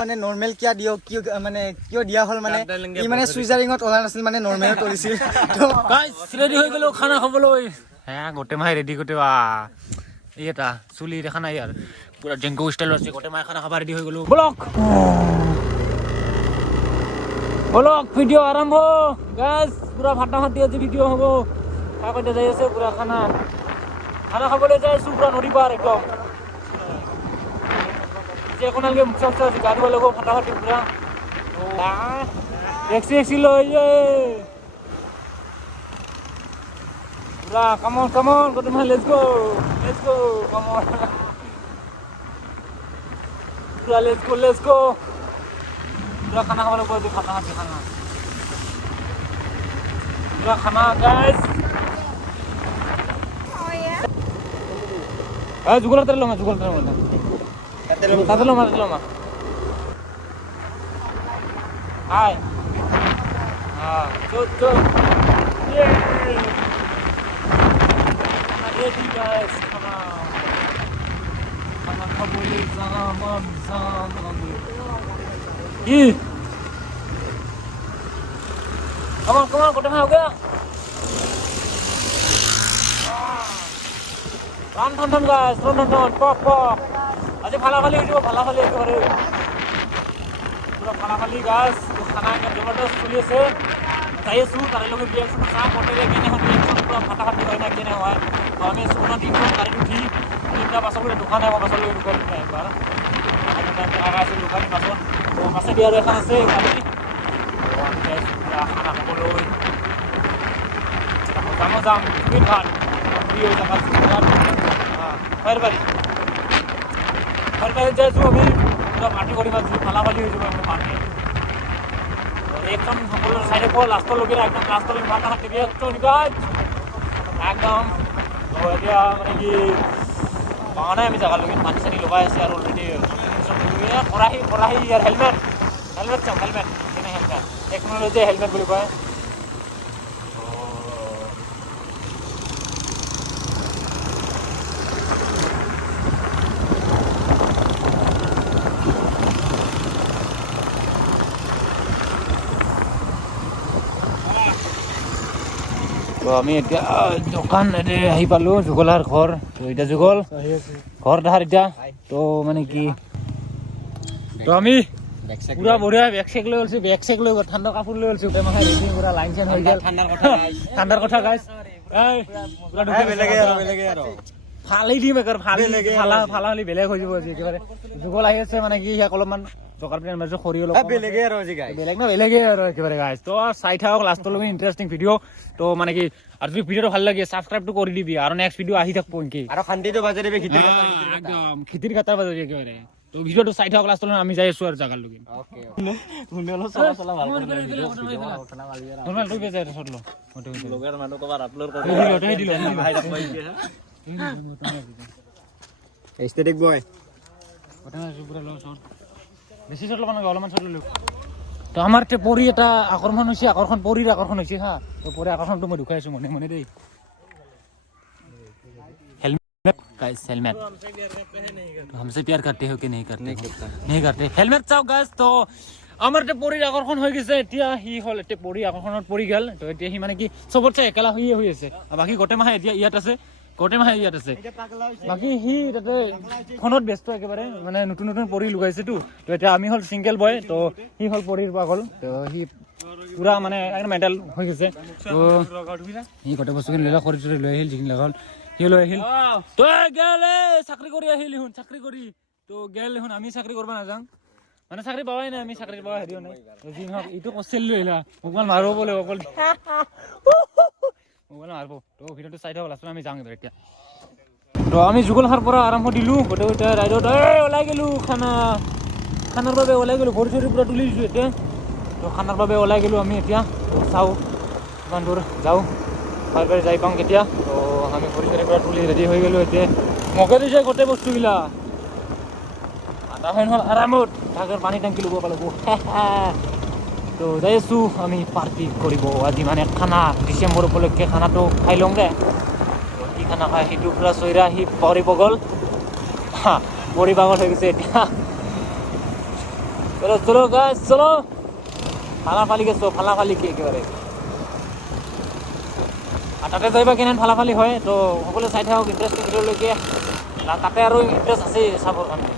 মানে নৰ্মেল কিয় দিয় কিয় মানে কিয় দিয়া হ'ল মানে ই মানে চুইজাৰিঙত ওলা নাছিল মানে নৰ্মেলত ওলিছিল গাইস ৰেডি হৈ গলো খানা খাবলৈ হ্যাঁ গোটে মাই ৰেডি গোটে এই এটা চুলি দেখা নাই ইয়াৰ পুৰা জেংকো ষ্টাইল আছে গোটে মাই খানা খাব ৰেডি হৈ গলো ব্লগ ভিডিঅ' আৰম্ভ গাইস পুৰা ফাটাফাটি আজি ভিডিঅ' হ'ব খাবলৈ যাই আছে পুৰা খানা খাবলৈ যাই আছো পুৰা নদী পাৰ একদম যে কোনালকে মুখ চাপ আছে গাড়ী वाले को फटाफट पूरा टैक्सी লৈ पूरा come on go to let's go come on पूरा let's go पूरा खाना वाले को फटाफट खाना पूरा खाना गाइस जुगल तेल लो Tatlo ma. Hi. Go. Yeah. Ready guys, come on. Come on, go to my house. Run guys, run, pop. আজি ফালাফালি হৈ যাব ফালাফালি একেবাৰে পুৰা ফালাফালি গাছ খানা একদম জবৰদস্ত চলি আছে চাই আছো তাৰে লগত ৰিয়েকশ্যন চাহ পটেৰে কেনে হয় ৰিয়েকশ্যন পুৰা ফাটাফাটি হয় না কেনে হয় তো আমি স্কুলত দিনটো গাড়ীত উঠি তিনিটা বাছৰ লৈ দোকান আহিব বাছৰ লৈ দোকান একবাৰ আছে দোকানী বাছত তো বাছেদি আৰু এখন আছে গাড়ী পুৰা খানা খাবলৈ যাম সুবিধ ভাল প্ৰিয় জেগা ফায়াৰবাৰী যাইছো আমি পুৰা পাৰ্টি কৰিম আজি ফালাফালি হৈ যাব একদম পাৰ্টি একদম সকলোৰে চাইডে পোৱা লাষ্টলৈকে একদম লাষ্টলৈকে ভাত খাটি দিয়ে একদম এতিয়া মানে কি পাওঁ নাই আমি জেগালৈকে পানী চানি লগাই আছে আৰু অলৰেডি কৰাহি ইয়াৰ হেলমেট চাম হেলমেট কেনে হেলমেট টেকন'লজি হেলমেট বুলি কয় তো আমি এতিয়া দোকান আহি পালো যুগলাৰ ঘৰ তো এতিয়া যুগল ঘৰ দেখাৰ এতিয়া তো মানে কি তো আমি পুৰা বঢ়িয়া বেগ চেক লৈ ওলছো ঠাণ্ডা কাপোৰ লৈ ওলছো ৰেডি পুৰা লাইন চাইন হৈ গ'ল ঠাণ্ডাৰ কথা গাইছ পুৰা বেলেগে আৰু ফালি দিম একেবাৰে ফালা হ'লে বেলেগ হৈ যাব আজি একেবাৰে যুগল আহি আছে মানে কি ইয়াক অলপমান জকাৰ পিনে মাৰিছো খৰি অলপ বেলেগে আৰু আজি গাইছ বেলেগে আৰু একেবাৰে গাইছ তো চাই থাকক লাষ্টলৈকে ইণ্টাৰেষ্টিং ভিডিঅ' তো মানে কি আৰু যদি ভিডিঅ'টো ভাল লাগে ছাবস্ক্ৰাইবটো কৰি দিবি আৰু নেক্সট ভিডিঅ' আহি থাকিব এনেকৈ আৰু শান্তিটো বাজাই দিবি খেতিৰ কাটাৰ বাজাই একেবাৰে তো ভিডিঅ'টো চাই থাকক লাষ্টলৈ আমি যাই আছো আৰু জাগালৈকে এস্থেটিক বয় বেছি চট ল'ব নালাগে অলপমান চট ল'লো তো আমাৰ পৰি এটা আকৰ্ষণ হৈছে হা তো পৰি আকৰ্ষণটো মই ঢুকাই আছো মনে দেই हेलमेट गाइस हेलमेट हमसे प्यार करते हो कि नहीं करते हेलमेट চাও গাইস তো আমাৰ পৰি আকৰ্ষণ হৈ গৈছে এতিয়া হি হল পৰি আকৰ্ষণত পৰি গেল তো এতিয়া হি মানে কি চবতছে একেলা হৈ আছে বাকি গোটে মাহে এতিয়া ইয়াত আছে বাকি হি তাতে ফোনত ব্যস্ত একেবাৰে মানে নতুন পৰি লগাইছে তো এতিয়া আমি হল সিঙ্গেল বয় তো হি হল পৰিৰ পাগল তো হি পুৰা মানে একদম মেন্টাল হৈ গৈছে তো হি গোটে বস্তুখিনি লৈ খৰি লৈ আহিল যিখিনি লাগল হি লৈ আহিল তো গেলে চাকৰি কৰি আহিল হুন চাকৰি কৰি তো গেল হুন আমি চাকৰি কৰিব নাযাং মানে চাকৰি পাৱাই নাই আমি চাকৰি পাৱা হেৰিও নাই যি নহওক এইটো কষ্টেল লৈ আহিলা ভগৱান মাৰিব বোলে অকল ভগৱান মাৰিব তো ভিডিঅ'টো চাই থাকক লাষ্টত আমি যাওঁ এতিয়া তো আমি যুগলহাৰ পৰা আৰম্ভ দিলোঁ গোটেইকেইটা ৰাইডত ওলাই গ'লোঁ খানাৰ বাবে ওলাই গ'লোঁ ভৰি চৰিৰ পৰা তুলি দিছোঁ এতিয়া তো খানাৰ বাবে ওলাই গ'লোঁ আমি এতিয়া তো চাওঁ কিমান দূৰ যাওঁ ফাইবাৰ যাই পাওঁ কেতিয়া তো আমি ভৰি চৰিৰ পৰা তুলি ৰেডি হৈ গ'লোঁ এতিয়া মগে দিছে গোটেই বস্তুগিলা আধা হৈ হ'ল আৰামত ঢাকৰ পানী টেংকি ল'ব পালোঁ তো যাই আছোঁ আমি পাৰ্টি কৰিব আজি মানে খানা ডিচেম্বৰ উপলক্ষে খানাটো খাই লওঁ দে কি খানা খাই সেইটো পুৰা চৈৰা সি পৰি পগল বড়ি পাগল হৈ গৈছে এতিয়া চলো চলো গাইজ চলো ফালাফালি গেছো ফালাফালি কি একেবাৰে আৰু তাতে যাইবা কেনে ফালাফালি হয় তো সকলোৱে চাই থাকক ইণ্টাৰেষ্টিং ভিডিঅ'লৈকে তাতে আৰু ইণ্টাৰেষ্ট আছে চাবৰ কাৰণে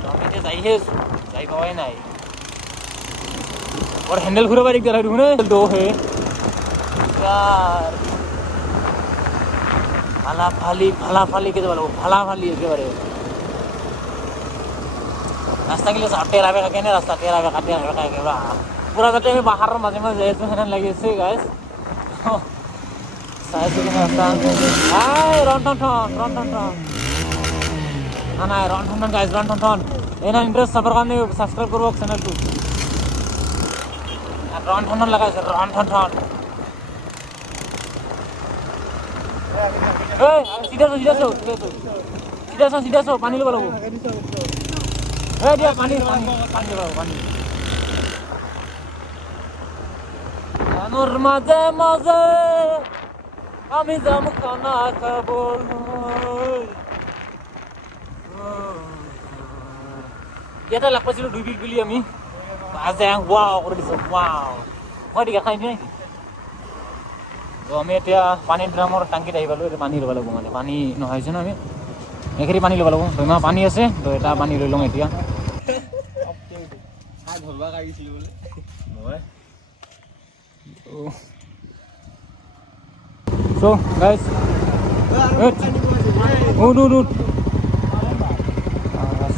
তো আমি এতিয়া যাইহে আছোঁ যাই পোৱাই নাই और हैंडल घुरा बारीक जरा ढूंढे दो है यार फला फाली के बोलो फला फाली के बारे रास्ता के लिए टेरा पे का रास्ता टेरा पे काटे का के पूरा कटे में बाहर मजे में जाए तो है ना लगे से गाइस साइज के रास्ता हाय रन टन ना रन टन गाइस रन टन एना इंटरेस्ट सबर करने सब्सक्राइब करो चैनल को रन ठन लगा रन ठन सीधा सो पानी लो दिया पानी जानोर माजे माजे আমি যাম খানা খাবলৈ এটা লাগ পাইছিলো 2 বিল আমি আজে ওয়াও করে দিছো ওয়াও মই দিকে খাই নাই তো আমি এতিয়া পানী ড্ৰামৰ টাংকিত আহি পালো এটা পানী ল'ব লাগিব মানে পানী নহৈছে না আমি এখৰি পানী ল'ব লাগিব তো ইমান পানী আছে তো এটা পানী লৈ লম এতিয়া হাই ধৰবা কাগিছিল বলে মই so guys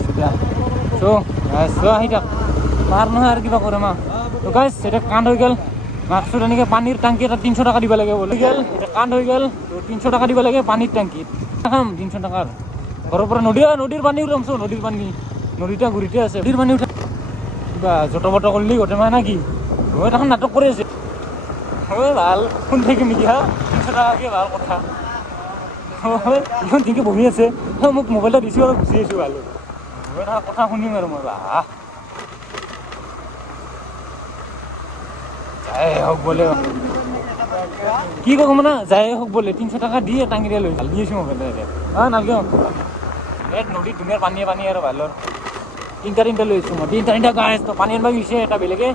sudah so guys aja marno har kiba kore ma to guys eta কাণ্ড হৈ গেল মাকসুদ এনেকে পানীৰ টাংকি এটা 300 টাকা দিব লাগে বলে গেল এটা কাণ্ড হৈ গেল তো 300 টাকা দিব লাগে পানীৰ টাংকিত কাম 300 টাকাৰ ঘৰৰ পৰা নদীৰ পানী উলামছো নদীৰ পানী নদীটা ঘুৰিতে আছে নদীৰ পানী উঠা কিবা জটবট কৰলি গটে মা নাকি ওই এখন নাটক কৰি আছে ওই ভাল কোন থেকে মিকি হা 300 টাকা কি ভাল কথা ওই ইহন দিকে বহি আছে মোক মোবাইলটা দিছি আৰু গুচি আছো ভাল ওই কথা শুনিম আৰু মই বাহ যাই হোক বলে কি কম না যাই হোক বলে 300 টাকা দিয়ে টাঙি দিয়ে লৈ দিয়েছি মোবাইলটা নালগে এই নদীত ধুনীয়া পানী আৰু ভালৰ তিনটা লৈছো মই তিনটা গাইছ তো পানী আনবা গৈছে এটা বেলেগে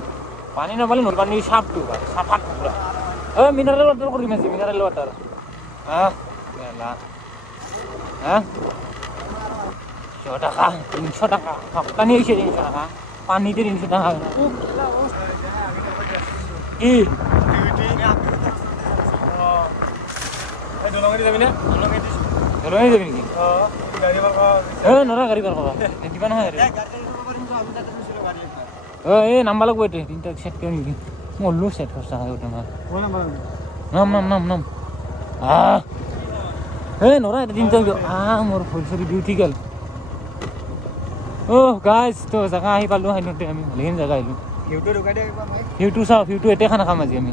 পানী নাপালে নদীৰ পানী সাফটো সাফাত পুৰা মিনারেল ওয়াটার করি মেসি মিনারেল ওয়াটার হ্যাঁ হ্যাঁ 300 টাকা সপ্তাহ নিয়ে এসে 300 টাকা পানিতে 300 টাকা কি দলঙে যাবি না দলঙে যাবি নাকি নৰা গাড়ী পাৰ কৰা দিবা নহয় এই নাম্বাৰ লাগব এতে তিনটা সেট কৰি নিবি মল্লু সেট করছ হয় ওটা না নাম নরা এটা দিন যাইব মোর ফুলসরি ডিউটি গেল ও গাইস তো জায়গা আহি পালো হাইনতে আমি ভালেন জায়গা আইলো ইউটিউব ঢুকাই দে ইউটিউব চাও ইউটিউব এতে খানা খাম আজি আমি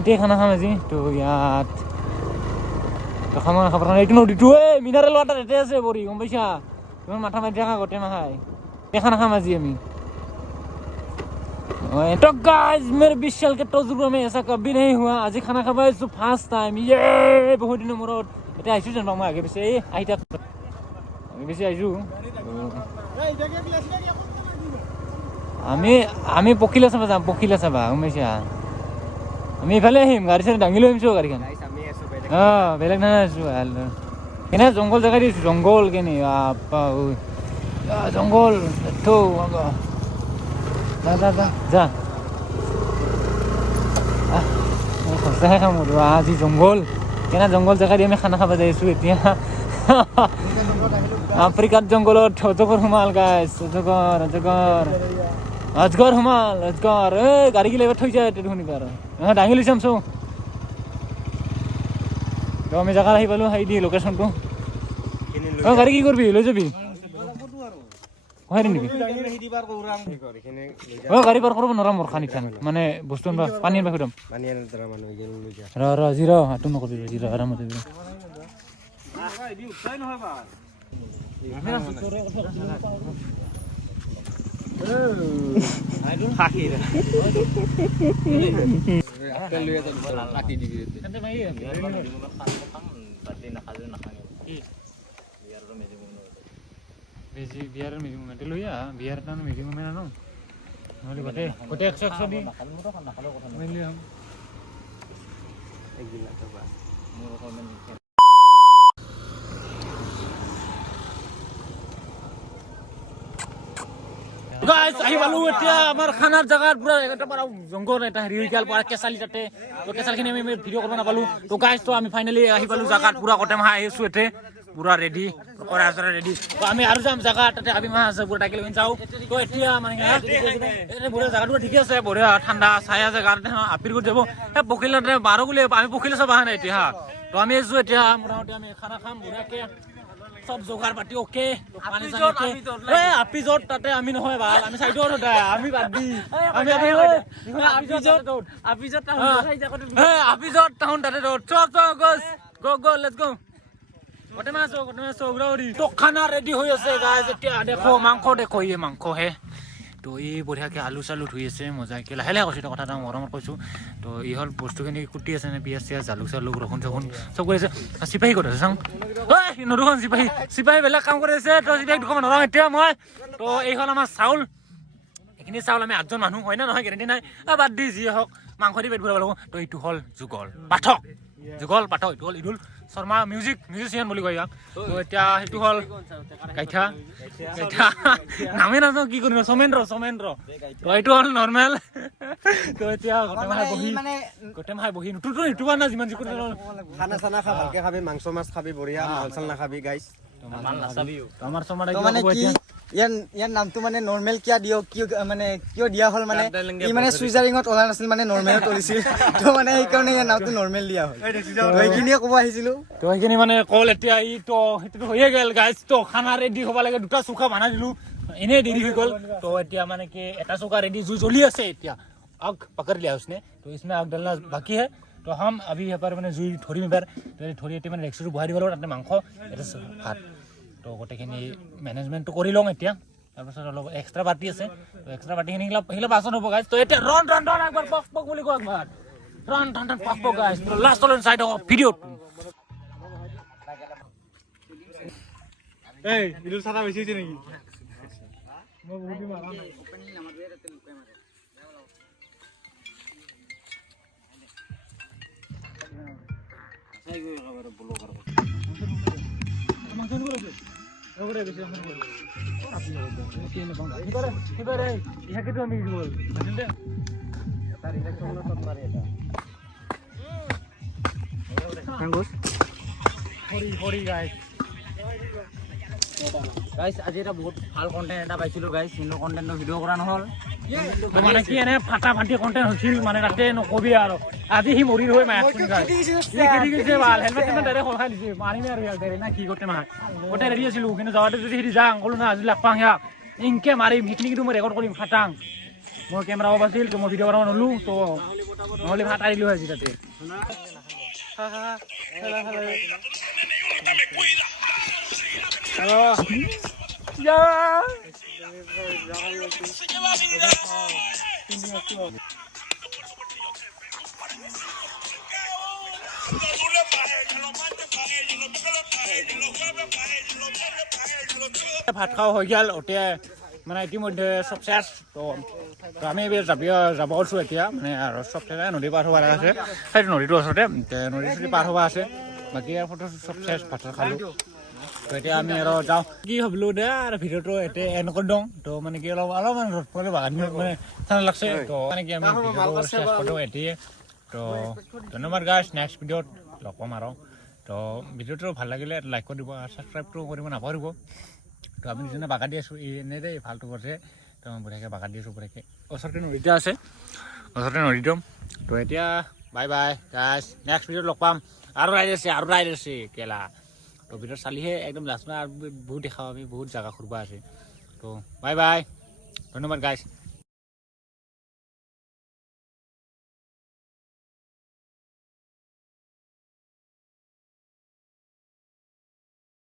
এতে খানা খাম আজি তো ইয়াত তো খানা খাবৰ কাৰণে এইটো নদীটো মিনাৰেল ওয়াটাৰ এতে আছে বৰি গম পাইছা তোমাৰ মাথা মাৰি থাকা গটে মাহাই এতে খানা খাম আজি আমি तो गाइस मेरे 20 साल के तजुर्बा में ऐसा कभी नहीं हुआ आज खाना खाबा इस फर्स्ट टाइम ये बहुत दिन मोरत এটা আইছো জানো মই আগে পিছে আইতা আগে পিছে আইছো আমি পকিলা চাবা উমেশা আমি ইফালে আহিম গাড়ী চাৰি দাঙি লৈ আহিছো গাড়ীখন বেলেগ না আছো কেনে জংগল জায়গা দিছো জংগল কেনে আপা জংগল তো যা সঁচাই খাম আজি জংঘল কেনে জংঘল জেগা দি আমি খানা খাব যাই আছো এতিয়া আফ্ৰিকাত জংঘলত অজগৰ সোমাল গাইছ অজগৰ সোমাল গাড়ী গিলা থৈ যায় শুনিবা আৰু দাঙি লৈ চাম চো তো আমি জেগাত আহি পালো সেই দি লোকেশ্যনটো গাড়ী কি কৰিবি লৈ যাবি হয় নেকি গাড়ী পাৰ কৰিব নোৱাৰা মোৰ খানিখান মানে বস্তু পানী আনবা খুদাম জিৰ হাতো নকবি জিৰ আৰামতে বেছি বিয়াৰ মেণ্টেল লৈ বিয়াৰ কাৰণে মেজি মেমেন আনো নহ'লে গোটেই একশ দি মেলি হ'ম গাইজ আহি পালো এতিয়া আমাৰ খানাৰ জাগাত পুৰা এটা পৰা জংঘল এটা হেৰি হৈ গ'ল পুৰা কেঁচালি তাতে তো কেঁচালখিনি আমি ভিডিঅ' কৰিব নাপালো তো গাইজ তো আমি ফাইনেলি আহি পালো জাগাত পুৰা কটে মাহ আহিছো এতে পুৰা ৰেডি কৰা আছে ৰেডি তো আমি আৰু যাম জাগাত তাতে আবি মাহ আছে পুৰা টাইকেল যাওঁ তো এতিয়া মানে পুৰা জাগাটো ঠিকে আছে বঢ়িয়া ঠাণ্ডা চাই আছে গাঁৱতে আপিৰ কৰি যাব এই পখিলাতে বাৰ গ'লে আমি পখিলা চাব অহা নাই এতিয়া হা তো আমি আহিছো এতিয়া মোটামুটি আমি খানা খাম বঢ়িয়াকে সব জোগাৰ পাতি ওকে পানী চানি আপিজত তাতে আমি নহয় ভাল আমি চাইডত আমি বাদ দি আমি আপিজত টাউন তাতে চব গো লেটস গো গোটে মাছ উৰাউৰি তো খানা ৰেডি হৈ আছে গাইজ এতিয়া দেখো মাংস দেখো এই মাংস হে তো এই বঢ়িয়াকৈ আলু চালু ধুই আছে মজাকৈ লাহে লাহে কৈছোঁ কথা এটা মৰমত কৈছোঁ তো ই হ'ল বস্তুখিনি কুটি আছে নে পিঁয়াজ চিয়াজ জালুক চালুক ৰহুন চহুন চব কৰি আছে চিপাহী ক'ত আছে চাওঁ ঐ নদুখন চিপাহী বেলেগ কাম কৰি আছে তো চিপাহীক দুখন নৰওঁ এতিয়া মই তো এই হ'ল আমাৰ চাউল এইখিনি চাউল আমি 8জন মানুহ হয় না নহয় গেৰেণ্টি নাই বাদ দি যিয়ে হওক মাংস দি পেট ভৰাব লাগিব তো এইটো হ'ল যুগল পাঠক এইটো হ'ল ইদুল শৰ্মা মিউজিচিয়ান বুলি কয় ইয়াক তো এতিয়া সেইটো হ'ল গাইঠা নামেই নাজানো কি কৰিম চমেন্দ্ৰ তো এইটো হ'ল নৰ্মেল তো এতিয়া গোটেই মাহে বহি নতুনটো ইউটিউবাৰ না যিমান যিকোনো খানা চানা খা ভালকে খাবি মাংস মাছ খাবি বঢ়িয়া মাল চাল নাখাবি গাইছ আমাৰ চমাৰ মানে কি ইয়াৰ নামটো মানে নৰ্মেল কিয় দিয়া হ'ল মানে ই মানে চুইজাৰিঙত ওলা নাছিল মানে নৰ্মেলত ওলিছিল তো মানে সেইকাৰণে ইয়াৰ নামটো নৰ্মেল দিয়া হ'ল সেইখিনিয়ে ক'ব আহিছিলো তো সেইখিনি মানে কল এতিয়া ই তো সেইটোতো হৈয়ে গ'ল গাইজ তো খানা ৰেডি হ'ব লাগে দুটা চুকা বনাই দিলোঁ এনেই দেৰি হৈ গ'ল তো এতিয়া মানে কি এটা চুকা ৰেডি জুই জ্বলি আছে এতিয়া आग पकड़ लिया उसने तो इसमें आग डालना बाकी है तो हम अभी यहाँ पर मैंने जुई थोड़ी में थोड़ी एटी मैंने एक्सट्रा बहाई दिवार ताते मांस भात तो गोटेखिनि मेनेजमेंट करि लওঁ এতিয়া তাৰপিছত অলপ এক্সট্ৰা বাটি আছে তো এক্সট্ৰা বাটিখিনি সেইলা বাচন হ'ব গাইজ তো এতিয়া ৰন একবাৰ পক বুলি কওঁ একবাৰ ৰন পক গাইজ তো last on side of video এই ইদুল সাদা বেশি হইছে নাকি মই বহুত মারা নাই ওপেনিং নামার দুই রাতে লুকাই মারে সাই গো খবর বলো করব মাংসন করবে ওরে বেশি মাংসন করবে আপনি কি না বাংলা এবারে ইহাকে তো আমি বল বুঝলে তার ইলেকশন তো মারে এটা কাঙ্গুস হরি গাইস গাইস আজি এটা বহুত ভাল কন্টেন্ট এটা পাইছিলো গাইস কিন্তু কন্টেন্টৰ ভিডিও কৰা নহল তো মানে কি এনে ফাটা ফাটি কন্টেন্ট হৈছিল মানে তাতে নকবি আৰু আজি হি মৰিৰ হৈ মাছ শুনি গাইস কি কিছে ভাল হেলমেট তেনে ডাইৰেক্ট খলখাই দিছে মাৰি মাৰি আৰু ডাইৰেক্ট না কি কৰতে মাহ ওটা ৰেডি আছিল কিন্তু যাওঁতে যদি হিৰি যাং কলো না আজি লাগ পাং ইয়া ইনকে মাৰিম হিকনিটো মই ৰেকৰ্ড কৰিম ফাটাং মই কেমেৰা অফ আছিল তো মই ভিডিও কৰা নলু তো নহলে ফাটা দিলো আজি তাতে Hello. Ya. ভাত খাওয়া হৈ গেল ওতে মানে ইতিমধ্যে সব শেষ তো আমি যাব আছো এতিয়া মানে আৰু সব শেষ নদী পাৰ হব আছে সেইটো নদীটো ওচৰতে নদী পাৰ হব আছে বাকি আৰু ফটো সব শেষ ভাত খালো তো এতিয়া আমি আৰু যাওঁ কি ভাবিলো দে আৰু ভিডিঅ'টো এতিয়া এণ্ড কৰি দিওঁ তো মানে কি অলপমান ৰ'দ পৰে বাগান মানে ঠাণ্ডা লাগছে তো মানে কি আমি ভিডিঅ'টো শেষ কৰি দিওঁ এতিয়া তো ধন্যবাদ গাইছ নেক্সট ভিডিঅ'ত লগ পাম আৰু তো ভিডিঅ'টো ভাল লাগিলে লাইক কৰি দিব আৰু ছাবস্ক্ৰাইবটো কৰিব নাপাহৰিব তো আমি যেনে বাগা দি আছোঁ এনেই দেই ভালটো কৰিছে তো মই বঢ়িয়াকৈ বাগা দি আছোঁ বঢ়িয়াকৈ ওচৰতে নদীটো আছে ওচৰতে নদীটো তো এতিয়া বাই বাই গাইছ নেক্সট ভিডিঅ'ত লগ পাম আৰু ৰাইড আছে কেলা তো ভিডিঅ' চালিহে একদম লাষ্ট আৰু বহুত দেখাওঁ আমি বহুত জাগা ঘূৰিব আছে তো বাই বাই ধন্যবাদ গাইছ